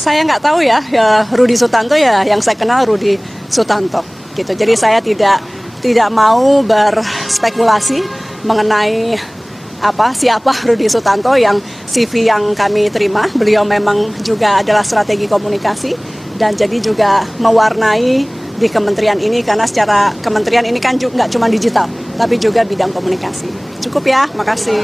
Saya nggak tahu ya Rudi Sutanto ya yang saya kenal Rudi Sutanto gitu. Jadi saya tidak mau berspekulasi mengenai siapa Rudi Sutanto. Yang CV yang kami terima, beliau memang juga adalah strategi komunikasi dan jadi juga mewarnai di kementerian ini, karena secara kementerian ini kan juga nggak cuma digital tapi juga bidang komunikasi. Cukup ya, makasih.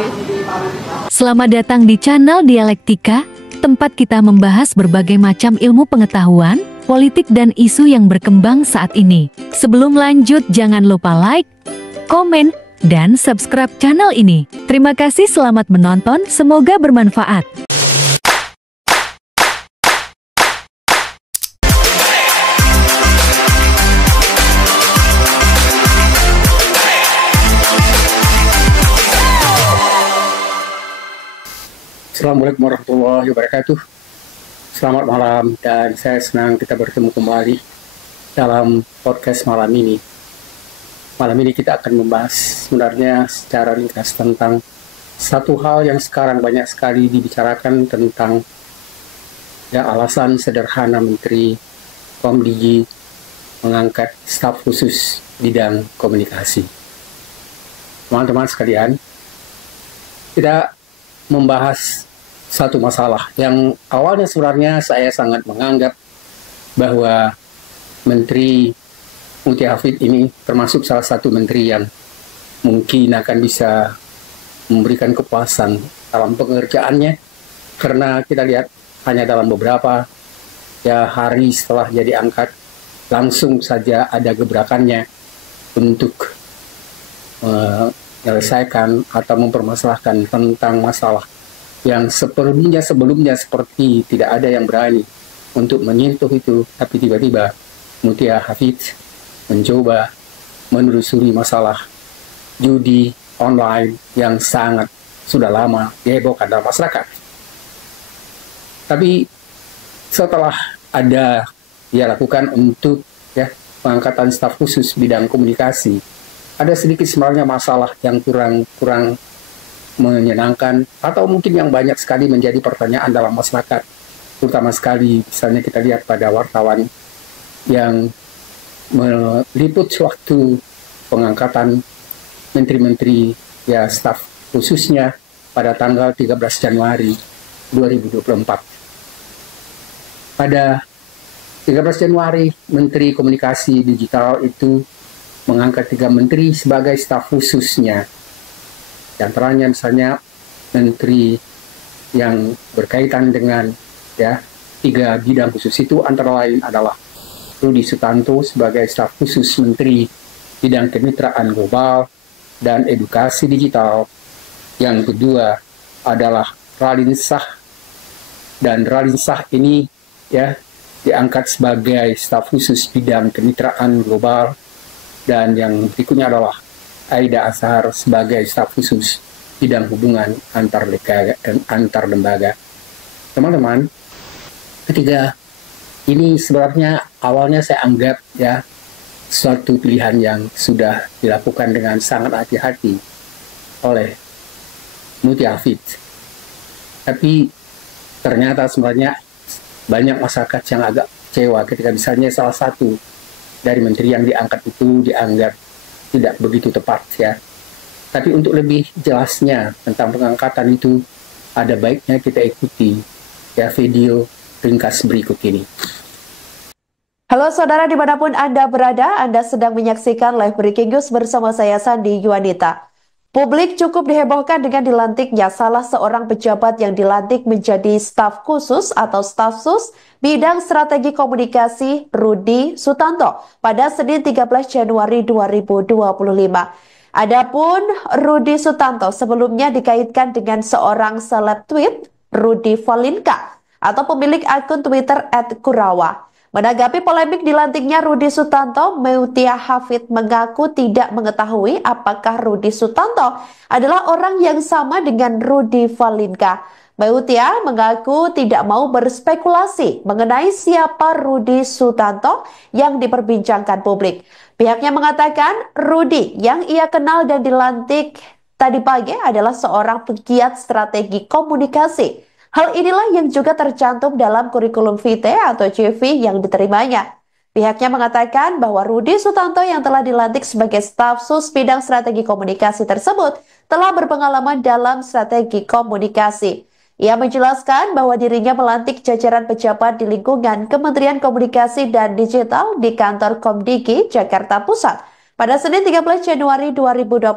Selamat datang di channel Dialektika, tempat kita membahas berbagai macam ilmu pengetahuan, politik dan isu yang berkembang saat ini. Sebelum lanjut, jangan lupa like, komen, dan subscribe channel ini. Terima kasih, selamat menonton, semoga bermanfaat. Assalamualaikum warahmatullahi wabarakatuh. Selamat malam, dan saya senang kita bertemu kembali dalam podcast malam ini. Malam ini kita akan membahas sebenarnya secara ringkas tentang satu hal yang sekarang banyak sekali dibicarakan tentang alasan sederhana Menteri Komdigi mengangkat staf khusus bidang komunikasi. Teman-teman sekalian, kita membahas satu masalah yang awalnya sebenarnya saya sangat menganggap bahwa Menteri Mutia Hafid ini termasuk salah satu menteri yang mungkin akan bisa memberikan kepuasan dalam pengerjaannya, karena kita lihat hanya dalam beberapa hari setelah jadi angkat langsung saja ada gebrakannya untuk menyelesaikan atau mempermasalahkan tentang masalah yang sebelumnya seperti tidak ada yang berani untuk menyentuh itu, tapi tiba-tiba Mutia Hafid mencoba menelusuri masalah judi online yang sangat sudah lama dihebohkan dalam masyarakat. Tapi setelah ada dia lakukan untuk pengangkatan staf khusus bidang komunikasi, ada sedikit sebenarnya masalah yang kurang menyenangkan, atau mungkin yang banyak sekali menjadi pertanyaan dalam masyarakat, terutama sekali misalnya kita lihat pada wartawan yang meliput waktu pengangkatan menteri-menteri staf khususnya pada tanggal 13 Januari 2024. Pada 13 Januari, Menteri Komunikasi Digital itu mengangkat 3 menteri sebagai staf khususnya. Di antaranya misalnya menteri yang berkaitan dengan 3 bidang khusus itu antara lain adalah Rudi Sutanto sebagai staf khusus Menteri Bidang Kemitraan Global dan Edukasi Digital. Yang kedua adalah Raline Shah, dan Raline Shah ini diangkat sebagai staf khusus Bidang Kemitraan Global, dan yang berikutnya adalah Aida Azhar sebagai staf khusus bidang hubungan antar lembaga. Teman-teman, ketiga ini sebenarnya awalnya saya anggap suatu pilihan yang sudah dilakukan dengan sangat hati-hati oleh Mutia Hafid. Tapi ternyata sebenarnya banyak masyarakat yang agak kecewa ketika misalnya salah satu dari menteri yang diangkat itu dianggap tidak begitu tepat Tapi untuk lebih jelasnya tentang pengangkatan itu, ada baiknya kita ikuti video ringkas berikut ini. Halo saudara, dimanapun Anda berada, Anda sedang menyaksikan live breaking news bersama saya Sandi Yuanita. Publik cukup dihebohkan dengan dilantiknya salah seorang pejabat yang dilantik menjadi staf khusus atau staf sus bidang strategi komunikasi Rudi Sutanto pada Senin 13 Januari 2025. Adapun Rudi Sutanto sebelumnya dikaitkan dengan seorang seleb tweet, Rudy Valinka, atau pemilik akun Twitter @Kurawa. Menanggapi polemik dilantiknya Rudi Sutanto, Mutia Hafid mengaku tidak mengetahui apakah Rudi Sutanto adalah orang yang sama dengan Rudy Valinka. Mutia mengaku tidak mau berspekulasi mengenai siapa Rudi Sutanto yang diperbincangkan publik. Pihaknya mengatakan Rudi yang ia kenal dan dilantik tadi pagi adalah seorang pegiat strategi komunikasi. Hal inilah yang juga tercantum dalam kurikulum vitae atau CV yang diterimanya. Pihaknya mengatakan bahwa Rudi Sutanto yang telah dilantik sebagai staf sus bidang strategi komunikasi tersebut telah berpengalaman dalam strategi komunikasi. Ia menjelaskan bahwa dirinya melantik jajaran pejabat di lingkungan Kementerian Komunikasi dan Digital di kantor Komdiki, Jakarta Pusat pada Senin 13 Januari 2025.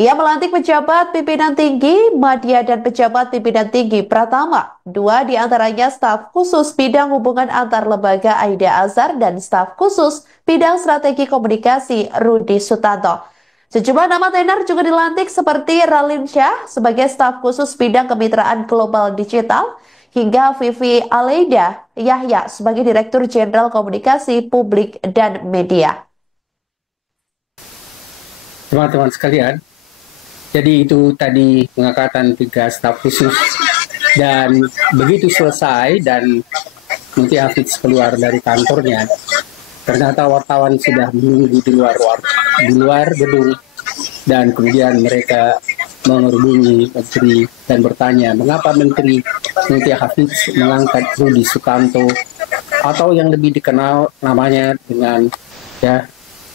Ia melantik pejabat pimpinan tinggi media dan pejabat pimpinan tinggi Pratama. Dua di antaranya staf khusus bidang hubungan antar lembaga Aida Azhar dan staf khusus bidang strategi komunikasi Rudi Sutanto. Sejumlah nama tenar juga dilantik seperti Ralin Shah sebagai staf khusus bidang kemitraan global digital, hingga Vivi Aleida Yahya sebagai Direktur Jenderal Komunikasi Publik dan Media. Teman-teman sekalian, jadi itu tadi pengangkatan 3 staf khusus, dan begitu selesai dan Muti Hafiz keluar dari kantornya, ternyata wartawan sudah menunggu di luar gedung, dan kemudian mereka menghubungi menteri dan bertanya mengapa Menteri Muti Hafiz mengangkat Rudi Sutanto atau yang lebih dikenal namanya dengan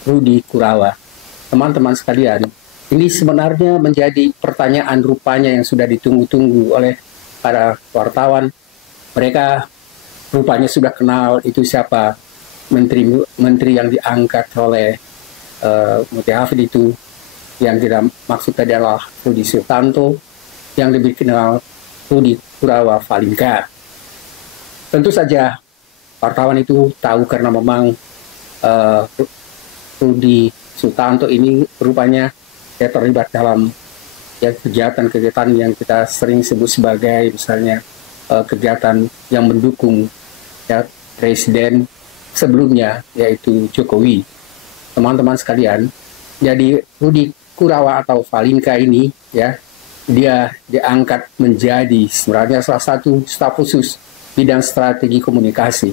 Rudi Kurawa. Teman-teman sekalian, ini sebenarnya menjadi pertanyaan rupanya yang sudah ditunggu-tunggu oleh para wartawan. Mereka rupanya sudah kenal itu siapa menteri yang diangkat oleh Muti Hafiz itu, yang tidak maksud tadi adalah Rudi Sutanto, yang lebih dikenal Rudi Kurawa Valinka. Tentu saja wartawan itu tahu karena memang Rudi Sutanto ini rupanya terlibat dalam kegiatan-kegiatan yang kita sering sebut sebagai misalnya kegiatan yang mendukung presiden sebelumnya, yaitu Jokowi. Teman-teman sekalian, jadi Rudi Kurawa atau Valinka ini dia diangkat menjadi sebenarnya salah satu staf khusus bidang strategi komunikasi.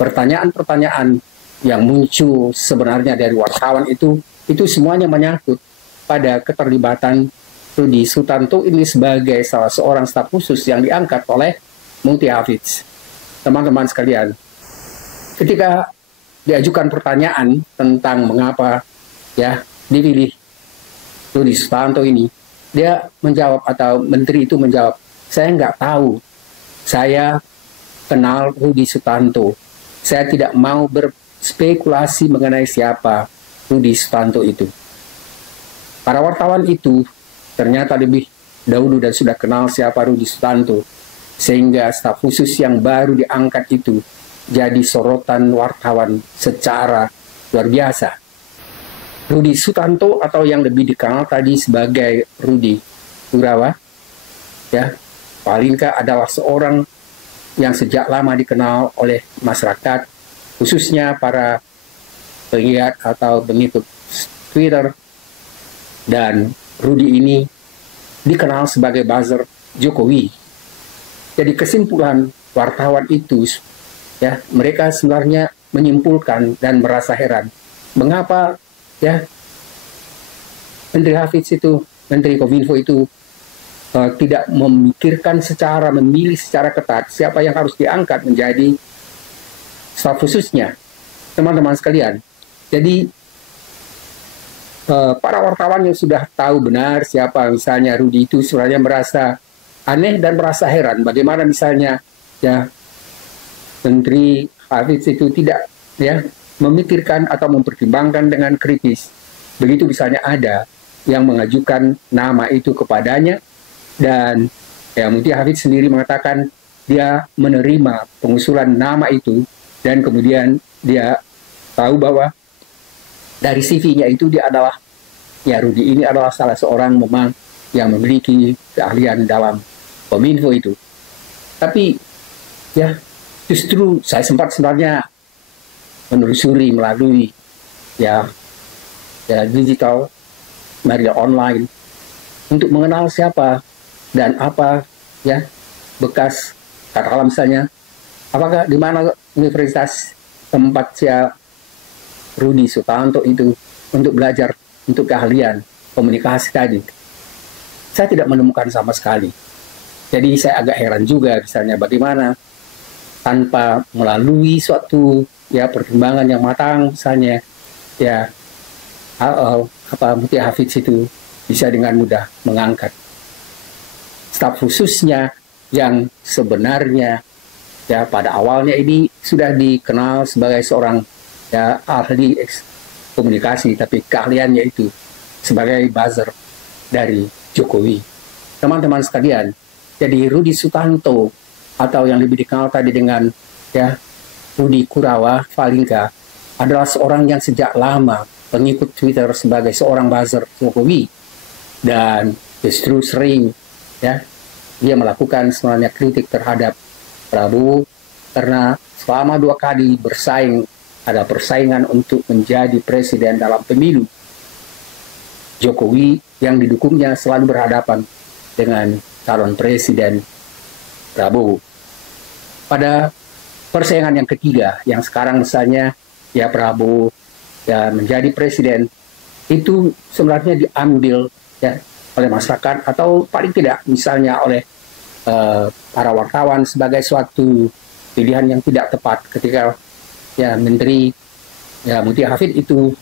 Pertanyaan-pertanyaan yang muncul sebenarnya dari wartawan itu semuanya menyangkut pada keterlibatan Rudi Sutanto ini sebagai salah seorang staf khusus yang diangkat oleh Muti Hafiz. Teman-teman sekalian, ketika diajukan pertanyaan tentang mengapa dipilih Rudi Sutanto ini, dia menjawab, atau menteri itu menjawab, saya nggak tahu, saya kenal Rudi Sutanto, saya tidak mau berspekulasi mengenai siapa Rudi Sutanto itu. Para wartawan itu ternyata lebih dahulu dan sudah kenal siapa Rudi Sutanto, sehingga staf khusus yang baru diangkat itu jadi sorotan wartawan secara luar biasa. Rudi Sutanto atau yang lebih dikenal tadi sebagai Rudi Kurawa, Valinka adalah seorang yang sejak lama dikenal oleh masyarakat, khususnya para penggiat atau pengikut Twitter, dan Rudi ini dikenal sebagai buzzer Jokowi. Jadi kesimpulan wartawan itu, mereka sebenarnya menyimpulkan dan merasa heran, mengapa Menteri Hafiz itu, Menteri Kominfo itu tidak memikirkan memilih secara ketat siapa yang harus diangkat menjadi staf khususnya. Teman-teman sekalian, jadi para wartawan yang sudah tahu benar siapa misalnya Rudi itu sebenarnya merasa aneh dan merasa heran bagaimana misalnya Menteri Hafiz itu tidak memikirkan atau mempertimbangkan dengan kritis. Begitu misalnya ada yang mengajukan nama itu kepadanya, dan Muti Hafiz sendiri mengatakan dia menerima pengusulan nama itu, dan kemudian dia tahu bahwa dari CV-nya itu dia adalah Rudi ini adalah salah seorang memang yang memiliki keahlian dalam Kominfo itu. Tapi justru saya sempat sebenarnya menelusuri melalui digital media online untuk mengenal siapa dan apa bekas, katakanlah misalnya apakah di mana universitas tempat Rudi Sutanto itu untuk belajar untuk keahlian komunikasi tadi. Saya tidak menemukan sama sekali. Jadi saya agak heran juga misalnya bagaimana tanpa melalui suatu ya pertimbangan yang matang misalnya ya Mutia Hafidz itu bisa dengan mudah mengangkat staf khususnya yang sebenarnya ya pada awalnya ini sudah dikenal sebagai seorang ya ahli komunikasi, tapi keahliannya itu sebagai buzzer dari Jokowi. Teman-teman sekalian, jadi Rudi Sutanto atau yang lebih dikenal tadi dengan ya Rudi Kurawa Valingka adalah seorang yang sejak lama pengikut Twitter sebagai seorang buzzer Jokowi, dan justru sering ya dia melakukan sebenarnya kritik terhadap Prabowo karena selama 2 kali bersaing, ada persaingan untuk menjadi presiden dalam pemilu, Jokowi yang didukungnya selalu berhadapan dengan calon presiden Prabowo. Pada persaingan yang ketiga, yang sekarang misalnya ya Prabowo ya menjadi presiden, itu sebenarnya diambil ya oleh masyarakat atau paling tidak misalnya oleh para wartawan sebagai suatu pilihan yang tidak tepat ketika ya Menteri ya Mutia Hafidz itu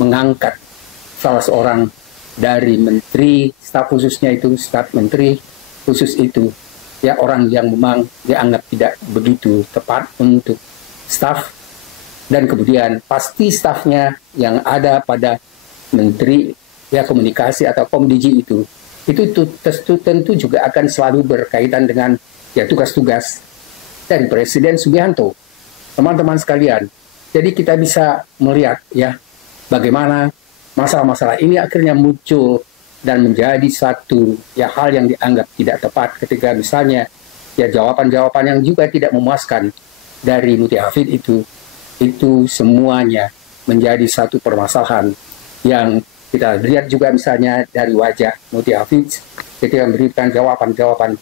mengangkat salah seorang dari menteri staf khususnya itu, staf menteri khusus itu ya orang yang memang dianggap tidak begitu tepat untuk staf, dan kemudian pasti stafnya yang ada pada menteri ya komunikasi atau Komdiji itu tentu juga akan selalu berkaitan dengan ya tugas-tugas dari Presiden Subianto. Teman-teman sekalian, jadi kita bisa melihat ya bagaimana masalah-masalah ini akhirnya muncul dan menjadi satu ya hal yang dianggap tidak tepat ketika misalnya ya jawaban-jawaban yang juga tidak memuaskan dari Mutia Hafidz itu semuanya menjadi satu permasalahan yang kita lihat juga misalnya dari wajah Mutia Hafidz ketika memberikan jawaban-jawaban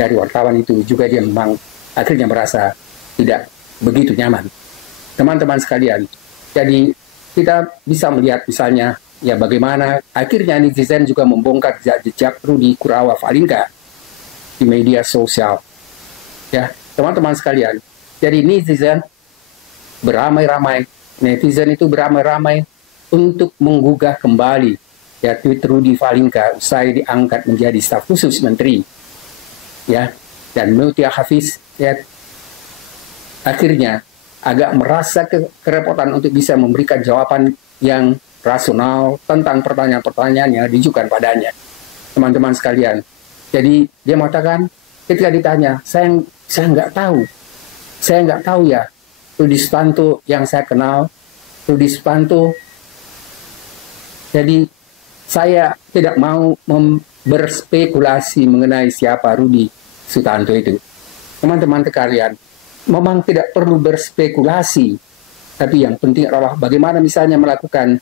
dari wartawan itu juga dia memang akhirnya merasa tidak begitu nyaman. Teman-teman sekalian, jadi kita bisa melihat misalnya ya bagaimana akhirnya netizen juga membongkar jejak Rudi Kurawa Valingka di media sosial. Ya, teman-teman sekalian, jadi netizen itu beramai-ramai untuk menggugah kembali ya tweet Rudi Valingka usai diangkat menjadi staf khusus menteri. Ya, dan Mutia Hafidz ya akhirnya agak merasa kerepotan untuk bisa memberikan jawaban yang rasional tentang pertanyaan-pertanyaan yang diajukan padanya. Teman-teman sekalian, jadi dia mengatakan ketika ditanya, saya nggak tahu ya Rudi Sutanto yang saya kenal, Rudi Sutanto. Jadi saya tidak mau berspekulasi mengenai siapa Rudi Sutanto itu. Teman-teman sekalian, memang tidak perlu berspekulasi, tapi yang penting adalah bagaimana misalnya melakukan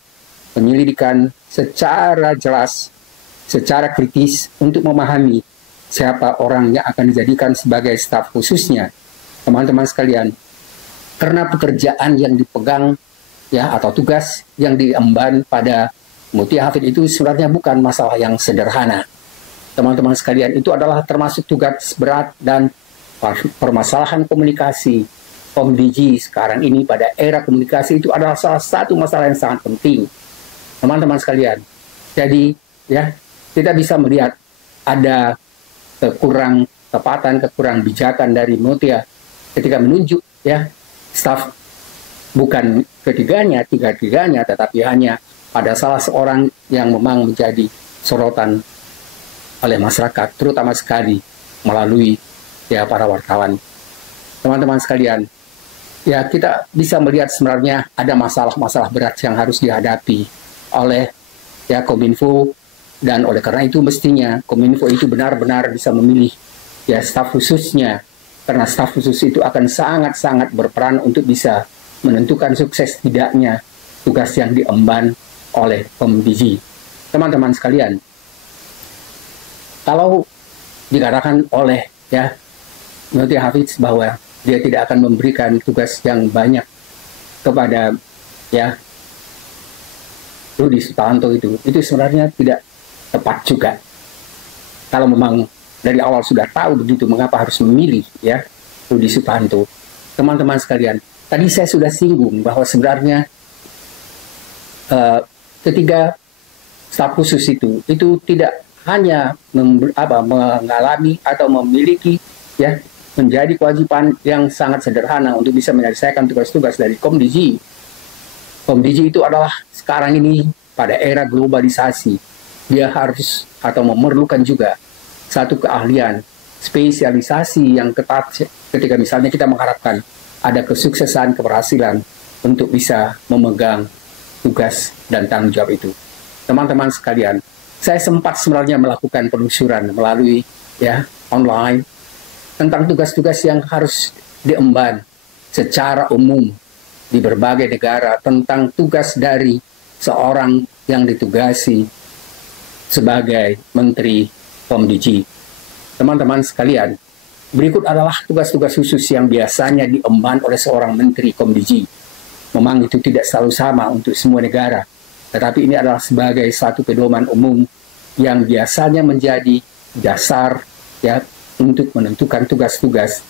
penyelidikan secara jelas, secara kritis untuk memahami siapa orang yang akan dijadikan sebagai staf khususnya. Teman-teman sekalian, karena pekerjaan yang dipegang ya atau tugas yang diemban pada Mutia Hafidz itu sebenarnya bukan masalah yang sederhana. Teman-teman sekalian, itu adalah termasuk tugas berat dan permasalahan komunikasi Komdiji sekarang ini pada era komunikasi itu adalah salah satu masalah yang sangat penting. Teman-teman sekalian, jadi ya kita bisa melihat ada kekurang tepatan, kekurang bijakan dari Mutia ketika menunjuk ya staf bukan tiga-tiganya, tetapi hanya pada salah seorang yang memang menjadi sorotan oleh masyarakat, terutama sekali melalui ya para wartawan. Teman-teman sekalian, ya kita bisa melihat sebenarnya ada masalah-masalah berat yang harus dihadapi oleh ya Kominfo, dan oleh karena itu mestinya Kominfo itu benar-benar bisa memilih ya staf khususnya, karena staf khusus itu akan sangat-sangat berperan untuk bisa menentukan sukses tidaknya tugas yang diemban oleh Komdiji. Teman-teman sekalian, kalau dikatakan oleh ya Mutia Hafidz bahwa dia tidak akan memberikan tugas yang banyak kepada ya Rudi Sutanto itu sebenarnya tidak tepat juga. Kalau memang dari awal sudah tahu begitu mengapa harus memilih ya Rudi Sutanto. Teman-teman sekalian, tadi saya sudah singgung bahwa sebenarnya ketiga staf khusus itu tidak hanya mengalami atau memiliki ya menjadi kewajiban yang sangat sederhana untuk bisa menyelesaikan tugas-tugas dari Komdiji. Komdiji itu adalah sekarang ini pada era globalisasi, dia harus atau memerlukan juga satu keahlian, spesialisasi yang ketat ketika misalnya kita mengharapkan ada kesuksesan, keberhasilan untuk bisa memegang tugas dan tanggung jawab itu. Teman-teman sekalian, saya sempat sebenarnya melakukan penelusuran melalui ya online tentang tugas-tugas yang harus diemban secara umum di berbagai negara tentang tugas dari seorang yang ditugasi sebagai Menteri Komdiji. Teman-teman sekalian, berikut adalah tugas-tugas khusus yang biasanya diemban oleh seorang Menteri Komdiji. Memang itu tidak selalu sama untuk semua negara, tetapi ini adalah sebagai satu pedoman umum yang biasanya menjadi dasar ya untuk menentukan tugas-tugas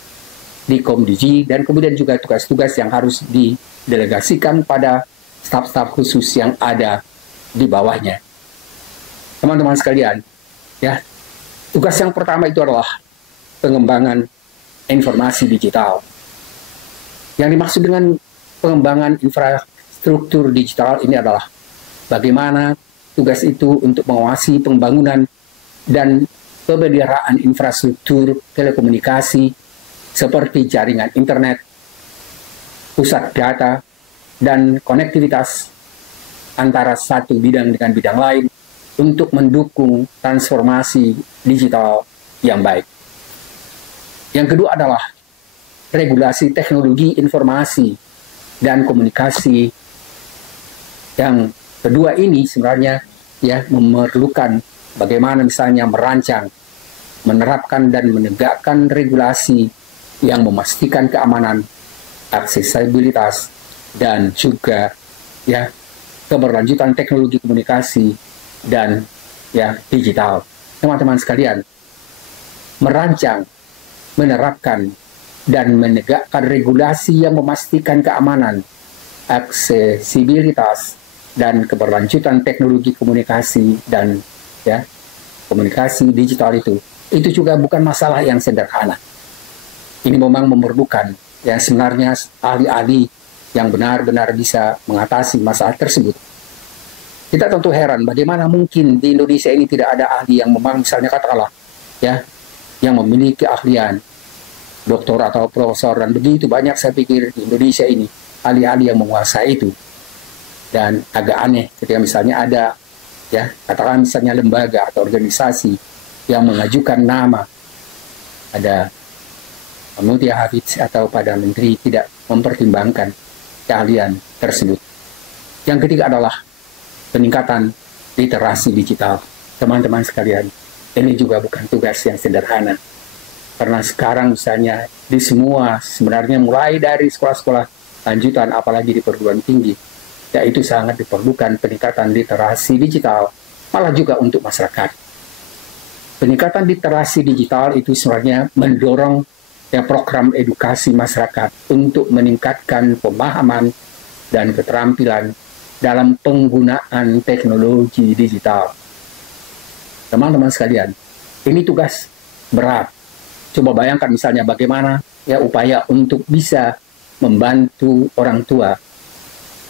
di Komdiji dan kemudian juga tugas-tugas yang harus didelegasikan pada staf-staf khusus yang ada di bawahnya. Teman-teman sekalian, ya, tugas yang pertama itu adalah pengembangan informasi digital. Yang dimaksud dengan pengembangan infrastruktur digital ini adalah bagaimana tugas itu untuk mengawasi pembangunan dan pemeliharaan infrastruktur telekomunikasi seperti jaringan internet, pusat data, dan konektivitas antara satu bidang dengan bidang lain untuk mendukung transformasi digital yang baik. Yang kedua adalah regulasi teknologi informasi dan komunikasi. Yang kedua ini sebenarnya ya memerlukan bagaimana misalnya merancang, menerapkan dan menegakkan regulasi yang memastikan keamanan, aksesibilitas, dan juga ya keberlanjutan teknologi komunikasi dan ya digital. Teman-teman sekalian, merancang, menerapkan, dan menegakkan regulasi yang memastikan keamanan, aksesibilitas, dan keberlanjutan teknologi komunikasi dan ya komunikasi digital itu juga bukan masalah yang sederhana. Ini memang memerlukan yang sebenarnya ahli-ahli yang benar-benar bisa mengatasi masalah tersebut. Kita tentu heran bagaimana mungkin di Indonesia ini tidak ada ahli yang memang misalnya katakanlah ya yang memiliki keahlian doktor atau profesor, dan begitu banyak saya pikir di Indonesia ini ahli-ahli yang menguasai itu. Dan agak aneh ketika misalnya ada ya katakan misalnya lembaga atau organisasi yang mengajukan nama ada Mutia Hafidz atau pada menteri tidak mempertimbangkan keahlian tersebut. Yang ketiga adalah peningkatan literasi digital. Teman-teman sekalian, ini juga bukan tugas yang sederhana. Karena sekarang misalnya di semua sebenarnya mulai dari sekolah-sekolah lanjutan apalagi di perguruan tinggi, yaitu sangat diperlukan peningkatan literasi digital, malah juga untuk masyarakat. Peningkatan literasi digital itu sebenarnya mendorong ya program edukasi masyarakat untuk meningkatkan pemahaman dan keterampilan dalam penggunaan teknologi digital. Teman-teman sekalian, ini tugas berat. Coba bayangkan misalnya bagaimana ya upaya untuk bisa membantu orang tua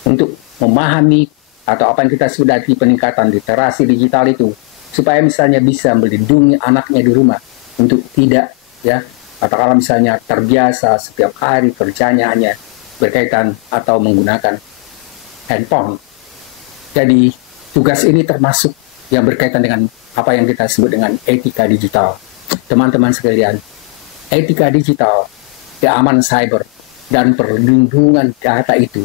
untuk memahami atau apa yang kita sudah di peningkatan literasi digital itu, supaya misalnya bisa melindungi anaknya di rumah untuk tidak ya katakanlah misalnya terbiasa setiap hari kerjanya hanya berkaitan atau menggunakan handphone. Jadi tugas ini termasuk yang berkaitan dengan apa yang kita sebut dengan etika digital. Teman-teman sekalian, etika digital, keamanan cyber, dan perlindungan data itu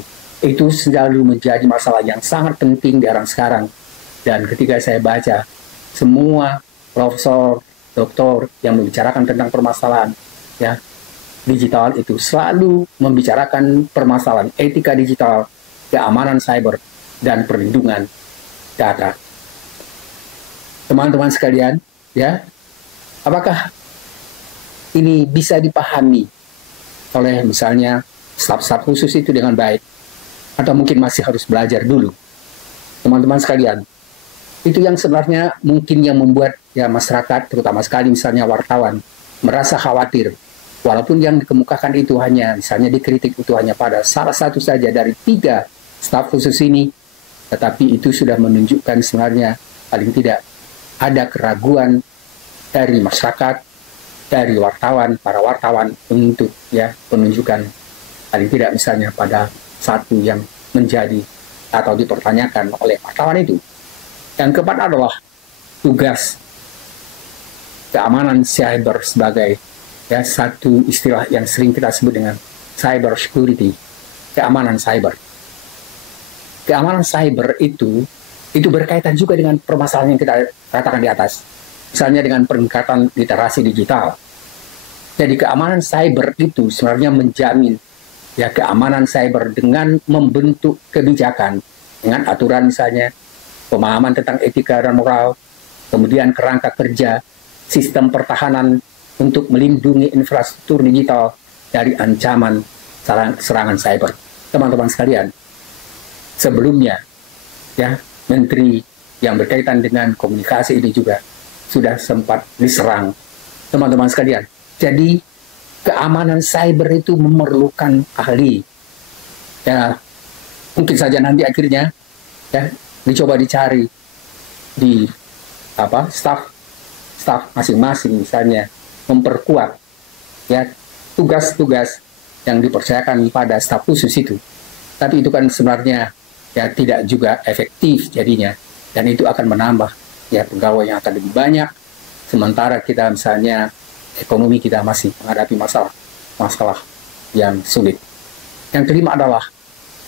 selalu menjadi masalah yang sangat penting di era sekarang. Dan ketika saya baca semua profesor, doktor yang membicarakan tentang permasalahan ya digital itu selalu membicarakan permasalahan etika digital, keamanan cyber, dan perlindungan data. Teman-teman sekalian, ya Apakah ini bisa dipahami oleh misalnya staf-staf khusus itu dengan baik, atau mungkin masih harus belajar dulu? Teman-teman sekalian, itu yang sebenarnya mungkin yang membuat ya masyarakat, terutama sekali misalnya wartawan, merasa khawatir. Walaupun yang dikemukakan itu hanya, misalnya dikritik itu hanya pada salah satu saja dari 3 staf khusus ini, tetapi itu sudah menunjukkan sebenarnya paling tidak ada keraguan dari masyarakat, dari wartawan, para wartawan untuk ya menunjukkan paling tidak misalnya pada satu yang menjadi atau dipertanyakan oleh wartawan itu. Yang keempat adalah tugas keamanan cyber sebagai ya satu istilah yang sering kita sebut dengan cyber security, keamanan cyber. Keamanan cyber itu berkaitan juga dengan permasalahan yang kita katakan di atas. Misalnya dengan peningkatan literasi digital. Jadi keamanan cyber itu sebenarnya menjamin ya keamanan cyber dengan membentuk kebijakan, dengan aturan misalnya pemahaman tentang etika dan moral, kemudian kerangka kerja, sistem pertahanan untuk melindungi infrastruktur digital dari ancaman serangan cyber. Teman-teman sekalian, sebelumnya ya menteri yang berkaitan dengan komunikasi ini juga sudah sempat diserang, teman-teman sekalian. Jadi keamanan cyber itu memerlukan ahli. Ya, mungkin saja nanti akhirnya ya dicoba dicari di staf masing-masing misalnya memperkuat ya tugas-tugas yang dipercayakan pada staf khusus itu. Tapi itu kan sebenarnya ya tidak juga efektif jadinya, dan itu akan menambah ya pegawai yang akan lebih banyak, sementara kita misalnya ekonomi kita masih menghadapi masalah yang sulit. Yang kelima adalah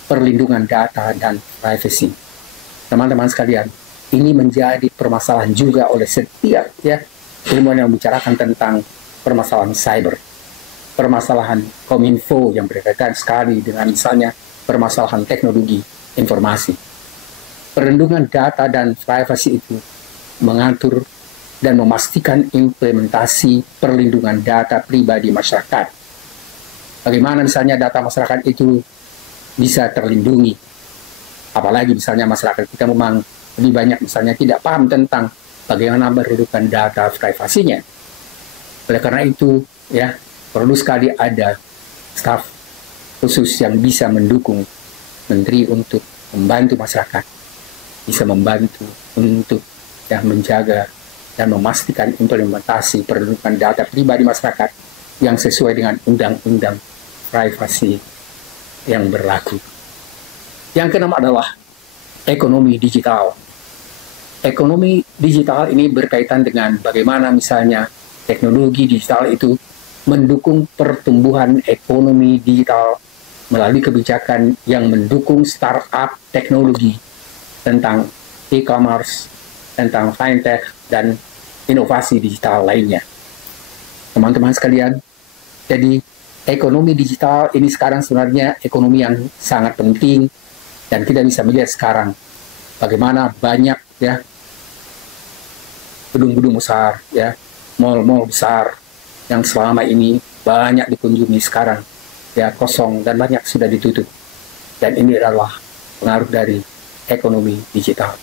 perlindungan data dan privacy. Teman-teman sekalian, ini menjadi permasalahan juga oleh setiap ya ilmuwan yang membicarakan tentang permasalahan cyber, permasalahan Kominfo yang berkaitan sekali dengan misalnya permasalahan teknologi informasi. Perlindungan data dan privasi itu mengatur dan memastikan implementasi perlindungan data pribadi masyarakat. Bagaimana misalnya data masyarakat itu bisa terlindungi. Apalagi misalnya masyarakat kita memang lebih banyak misalnya tidak paham tentang bagaimana perlindungan data privasinya. Oleh karena itu ya perlu sekali ada staf khusus yang bisa mendukung menteri untuk membantu masyarakat, bisa membantu untuk ya menjaga dan memastikan implementasi perlindungan data pribadi masyarakat yang sesuai dengan undang-undang privasi yang berlaku. Yang keenam adalah ekonomi digital. Ekonomi digital ini berkaitan dengan bagaimana misalnya teknologi digital itu mendukung pertumbuhan ekonomi digital melalui kebijakan yang mendukung startup teknologi tentang e-commerce, tentang fintech, dan inovasi digital lainnya. Teman-teman sekalian, jadi ekonomi digital ini sekarang sebenarnya ekonomi yang sangat penting, dan kita bisa melihat sekarang bagaimana banyak ya gedung-gedung besar, ya mal-mal besar yang selama ini banyak dikunjungi sekarang ya kosong dan banyak sudah ditutup. Dan ini adalah pengaruh dari ekonomi digital.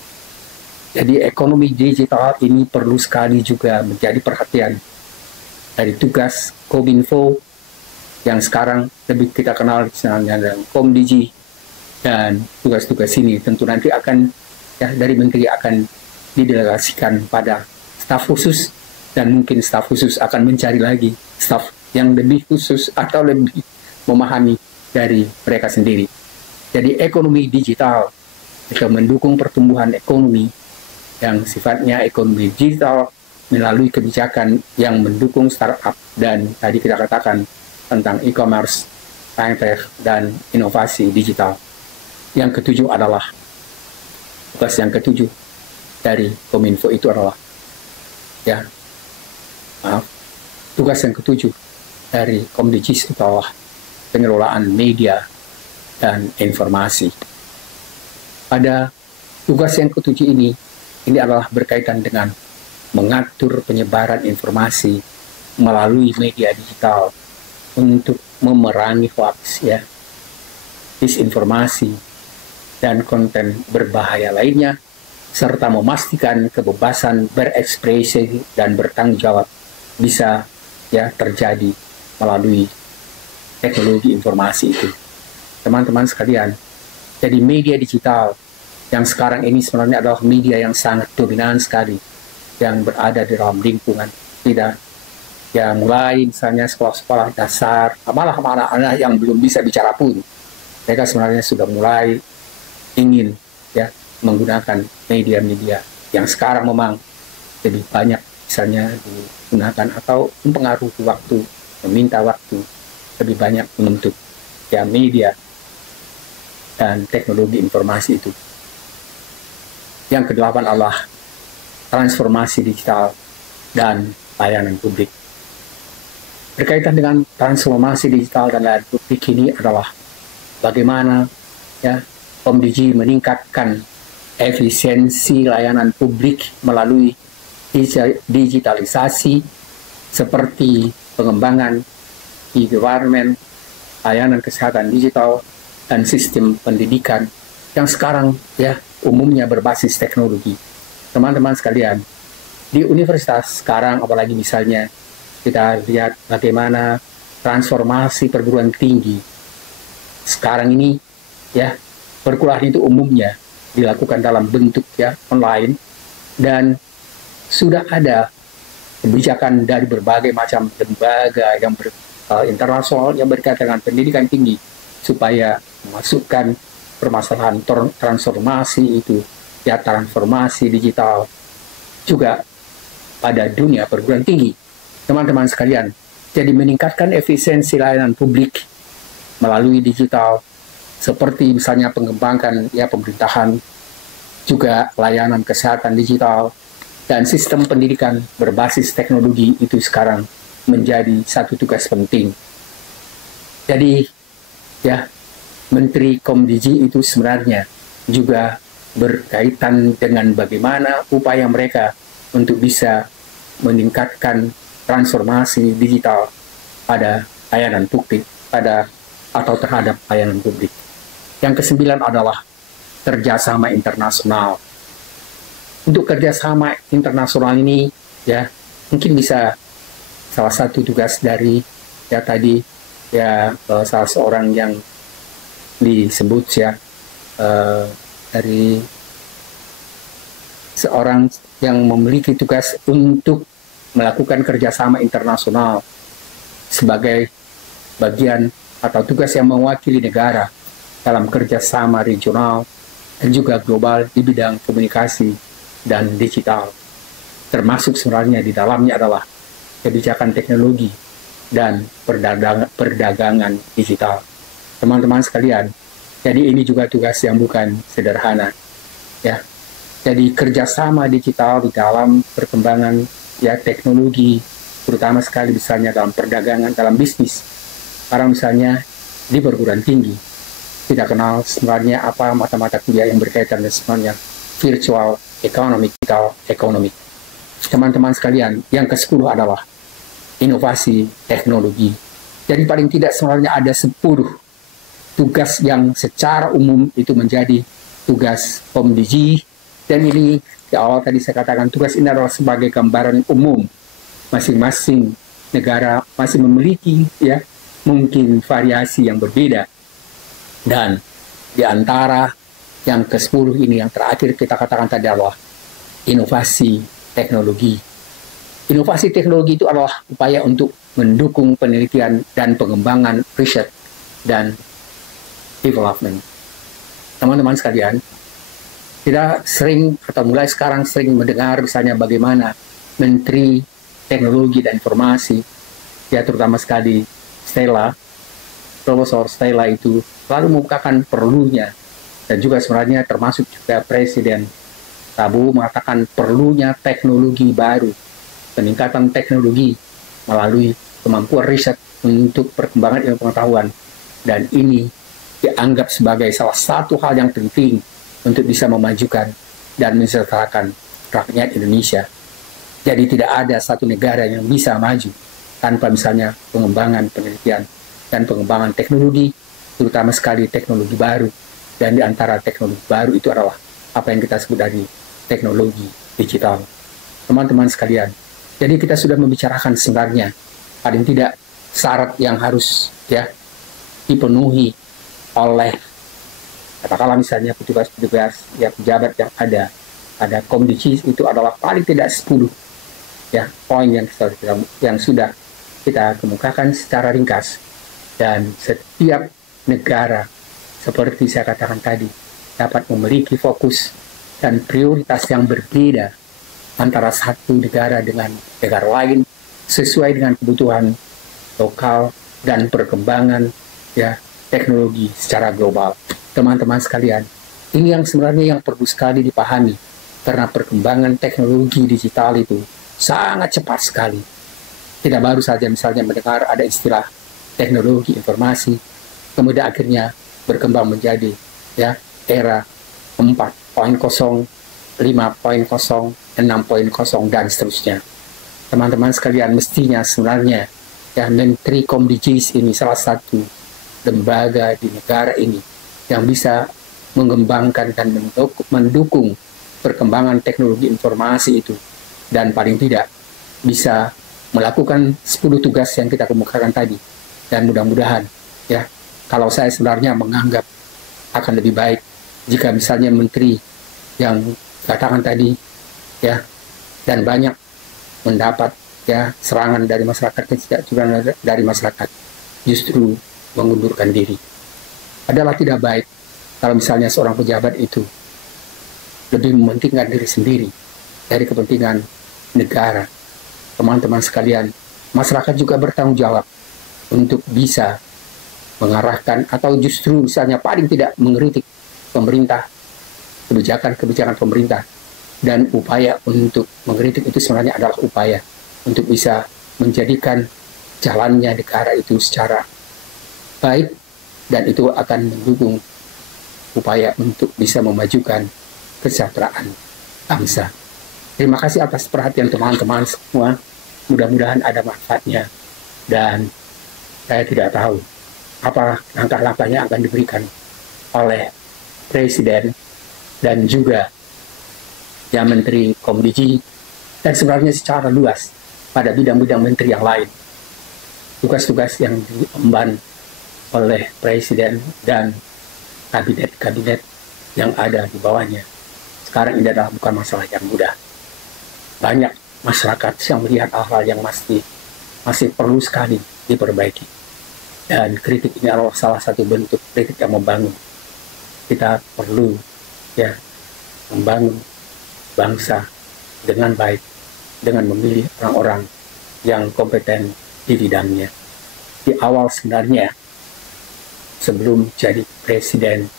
Jadi ekonomi digital ini perlu sekali juga menjadi perhatian dari tugas Kominfo yang sekarang lebih kita kenal misalnya dengan Komdigi, dan tugas-tugas ini tentu nanti akan ya dari menteri akan didelegasikan pada staf khusus, dan mungkin staf khusus akan mencari lagi staf yang lebih khusus atau lebih memahami dari mereka sendiri. Jadi ekonomi digital jika mendukung pertumbuhan ekonomi yang sifatnya ekonomi digital melalui kebijakan yang mendukung startup dan tadi kita katakan tentang e-commerce, fintech, dan inovasi digital. Yang ketujuh adalah tugas yang ketujuh dari Kominfo itu adalah tugas yang ketujuh dari Komdigi adalah pengelolaan media dan informasi. Pada tugas yang ketujuh ini adalah berkaitan dengan mengatur penyebaran informasi melalui media digital untuk memerangi hoax, ya, disinformasi, dan konten berbahaya lainnya, serta memastikan kebebasan berekspresi dan bertanggung jawab bisa, ya, terjadi melalui teknologi informasi itu. Teman-teman sekalian, jadi media digital yang sekarang ini sebenarnya adalah media yang sangat dominan sekali, yang berada di dalam lingkungan tidak, ya, mulai misalnya sekolah-sekolah dasar, malah anak-anak yang belum bisa bicara pun, mereka sebenarnya sudah mulai ingin, ya, menggunakan media-media yang sekarang memang lebih banyak misalnya digunakan atau mempengaruhi waktu, meminta waktu lebih banyak untuk, ya, media dan teknologi informasi itu. Yang kedelapan adalah transformasi digital dan layanan publik. Berkaitan dengan transformasi digital dan layanan publik ini adalah bagaimana, ya, POMDG meningkatkan efisiensi layanan publik melalui digitalisasi seperti pengembangan e-government, layanan kesehatan digital, dan sistem pendidikan yang sekarang, ya, umumnya berbasis teknologi. Teman-teman sekalian, di universitas sekarang, apalagi misalnya kita lihat bagaimana transformasi perguruan tinggi sekarang ini, ya, perkuliahan itu umumnya dilakukan dalam bentuk, ya, online, dan sudah ada kebijakan dari berbagai macam lembaga yang internasional yang berkaitan dengan pendidikan tinggi supaya memasukkan permasalahan transformasi itu, ya, transformasi digital juga pada dunia perguruan tinggi. Teman-teman sekalian, jadi meningkatkan efisiensi layanan publik melalui digital seperti misalnya pengembangan, ya, pemerintahan, juga layanan kesehatan digital dan sistem pendidikan berbasis teknologi itu sekarang menjadi satu tugas penting. Jadi, ya, Menteri Komdigi itu sebenarnya juga berkaitan dengan bagaimana upaya mereka untuk bisa meningkatkan transformasi digital pada layanan publik, atau terhadap layanan publik. Yang kesembilan adalah kerjasama internasional. Untuk kerjasama internasional ini, ya, mungkin bisa salah satu tugas dari, ya, tadi, ya, salah seorang yang disebut, ya, dari seorang yang memiliki tugas untuk melakukan kerjasama internasional sebagai bagian atau tugas yang mewakili negara dalam kerjasama regional dan juga global di bidang komunikasi dan digital. Termasuk sebenarnya di dalamnya adalah kebijakan teknologi dan perdagangan digital. Teman-teman sekalian, jadi ini juga tugas yang bukan sederhana, ya. Jadi kerjasama digital di dalam perkembangan, ya, teknologi, terutama sekali misalnya dalam perdagangan, dalam bisnis. Sekarang misalnya di perguruan tinggi, tidak kenal sebenarnya apa mata-mata kuliah yang berkaitan dengan sebenarnya virtual economy, digital economy. Teman-teman sekalian, yang ke-10 adalah inovasi teknologi. Jadi paling tidak sebenarnya ada 10 tugas yang secara umum itu menjadi tugas POMDG, dan ini di awal tadi saya katakan tugas ini adalah sebagai gambaran umum. Masing-masing negara masih memiliki, ya, mungkin variasi yang berbeda. Dan di antara yang ke-10 ini, yang terakhir kita katakan tadi adalah inovasi teknologi. Inovasi teknologi itu adalah upaya untuk mendukung penelitian dan pengembangan riset dan development. Teman-teman sekalian, kita sering atau mulai sekarang sering mendengar misalnya bagaimana Menteri Teknologi dan Informasi, ya, terutama sekali Stella, Profesor Stella itu selalu mengungkapkan perlunya, dan juga sebenarnya termasuk juga Presiden Prabowo mengatakan perlunya teknologi baru, peningkatan teknologi melalui kemampuan riset untuk perkembangan ilmu pengetahuan, dan ini dianggap sebagai salah satu hal yang penting untuk bisa memajukan dan mensejahterakan rakyat Indonesia. Jadi tidak ada satu negara yang bisa maju tanpa misalnya pengembangan penelitian dan pengembangan teknologi, terutama sekali teknologi baru. Dan di antara teknologi baru itu adalah apa yang kita sebut dari teknologi digital. Teman-teman sekalian, jadi kita sudah membicarakan sebenarnya paling tidak syarat yang harus dipenuhi oleh katakanlah misalnya petugas-petugas pejabat yang ada Komdigi itu adalah paling tidak 10 poin yang sudah kita kemukakan secara ringkas. Dan setiap negara seperti saya katakan tadi dapat memiliki fokus dan prioritas yang berbeda antara satu negara dengan negara lain sesuai dengan kebutuhan lokal dan perkembangan teknologi secara global. Teman-teman sekalian, ini yang sebenarnya yang perlu sekali dipahami karena perkembangan teknologi digital itu sangat cepat sekali. Tidak baru saja misalnya mendengar ada istilah teknologi informasi, kemudian akhirnya berkembang menjadi era 4.0, 5.0, 6.0 dan seterusnya. Teman-teman sekalian, mestinya sebenarnya Menteri Komdijis ini salah satu lembaga di negara ini yang bisa mengembangkan dan mendukung perkembangan teknologi informasi itu, dan paling tidak bisa melakukan 10 tugas yang kita kemukakan tadi. Dan mudah-mudahan kalau saya sebenarnya menganggap akan lebih baik jika misalnya menteri yang katakan tadi dan banyak mendapat serangan dari masyarakat, juga dari masyarakat, justru mengundurkan diri. Adalah tidak baik kalau misalnya seorang pejabat itu lebih mementingkan diri sendiri dari kepentingan negara. Teman-teman sekalian, masyarakat juga bertanggung jawab untuk bisa mengarahkan atau justru misalnya paling tidak mengkritik pemerintah, kebijakan pemerintah. Dan upaya untuk mengkritik itu sebenarnya adalah upaya untuk bisa menjadikan jalannya negara itu secara baik, dan itu akan mendukung upaya untuk bisa memajukan kesejahteraan bangsa. Terima kasih atas perhatian teman-teman semua. Mudah-mudahan ada manfaatnya, dan saya tidak tahu apa langkah-langkahnya akan diberikan oleh Presiden dan juga Menteri Komdigi, dan sebenarnya secara luas pada bidang-bidang menteri yang lain. Tugas-tugas yang diemban oleh Presiden dan kabinet-kabinet yang ada di bawahnya sekarang ini adalah bukan masalah yang mudah. Banyak masyarakat yang melihat hal-hal yang masih perlu sekali diperbaiki, dan kritik ini adalah salah satu bentuk kritik yang membangun. Kita perlu membangun bangsa dengan baik, dengan memilih orang-orang yang kompeten di bidangnya. Di awal sebenarnya, sebelum jadi presiden,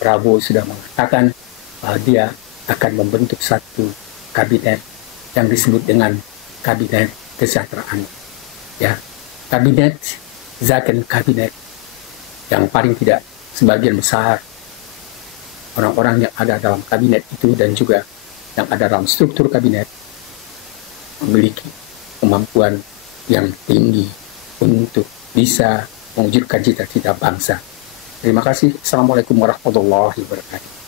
Prabowo sudah mengatakan bahwa dia akan membentuk satu kabinet yang disebut dengan kabinet kesejahteraan. Kabinet Zakon kabinet yang paling tidak sebagian besar orang-orang yang ada dalam kabinet itu dan juga yang ada dalam struktur kabinet memiliki kemampuan yang tinggi untuk bisa mewujudkan cita-cita bangsa. Terima kasih. Assalamualaikum warahmatullahi wabarakatuh.